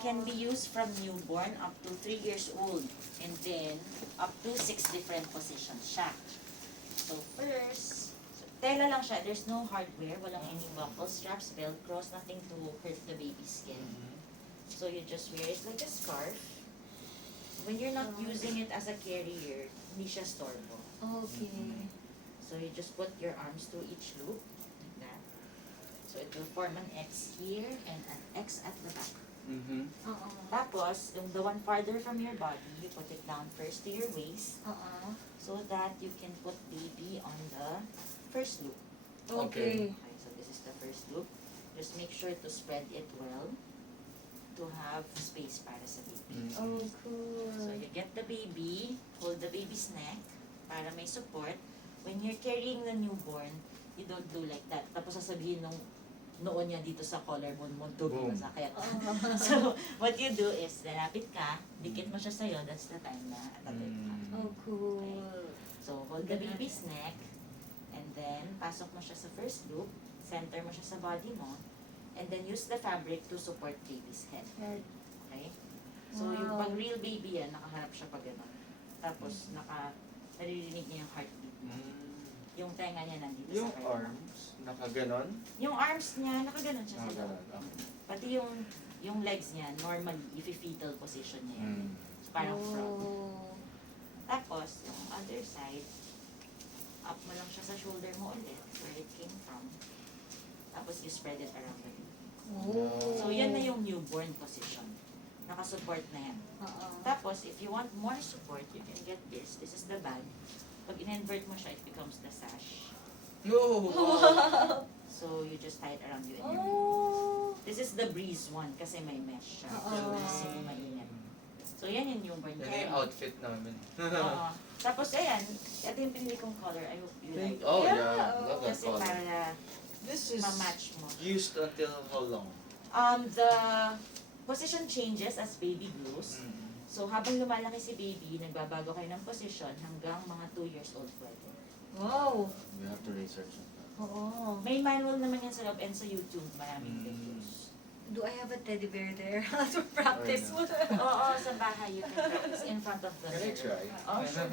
can be used from newborn up to 3 years old. And then, up to 6 different positions siya. So first, tela lang siya. There's no hardware. Walang any buckle straps, velcros, nothing to hurt the baby's skin. So you just wear it like a scarf. When you're not using it as a carrier, hindi siya storbo. Okay. So you just put your arms through each loop, like that. So it will form an X here and an X at the back. Tapos, the one farther from your body, you put it down first to your waist, so that you can put baby on the first loop. Okay. Okay, so this is the first loop. Just make sure to spread it well to have space para sa baby. Oh, cool. So you get the baby, hold the baby's neck para may support. When you're carrying the newborn, you don't do like that. Tapos sasabihin nung noon niya dito sa collarbone mo, tubo masakit. So what you do is, lalapit ka, dikit mo siya sa'yo, that's the time na tatid ka. Oh, cool. Okay. So hold the baby's neck, and then pasok mo siya sa first loop, center mo siya sa body mo, and then use the fabric to support baby's head. Okay? So yung Wow. pag real baby yan, nakaharap siya pag gano'n. Tapos naririnig niya yung heartbeat mo. Yung tenga niya nandito Yung sa kanya. arms, nakaganon? Yung arms niya, nakaganon siya sa loob. Nakaganon, okay. Pati yung legs niya, normally, if fetal position niya yan. So parang frog. Oh. Tapos, yung other side, up mo lang siya sa shoulder mo ulit, where it came from. Tapos you spread it around the baby. Oh. So yan na yung newborn position. Nakasupport na yan. Tapos, if you want more support, you can get this. This is the bag. Pag in-invert mo siya, it becomes the sash. No! So, you just tie it around you and your baby. Oh. This is the breeze one kasi may mesh siya. Oo. Kasi mainit. So, yan yung newborn Yan carry. yung outfit namin. Oo. Tapos, ayan. Ito yung pinili kong color. I hope you like it. Oh, Yeah. yeah. Love that Kasi color. para This is ma-match mo. used until how long? The position changes as baby grows. So, habang lumalaki si baby, nagbabago kayo ng position hanggang mga 2 years old pwede. Wow. We have to research on that. Oo. May manual naman yan sa loob and sa YouTube. Maraming videos. Do I have a teddy bear there to practice? Oo, sa bahay you can practice in front of the Can I mirror. try? Oh, sure.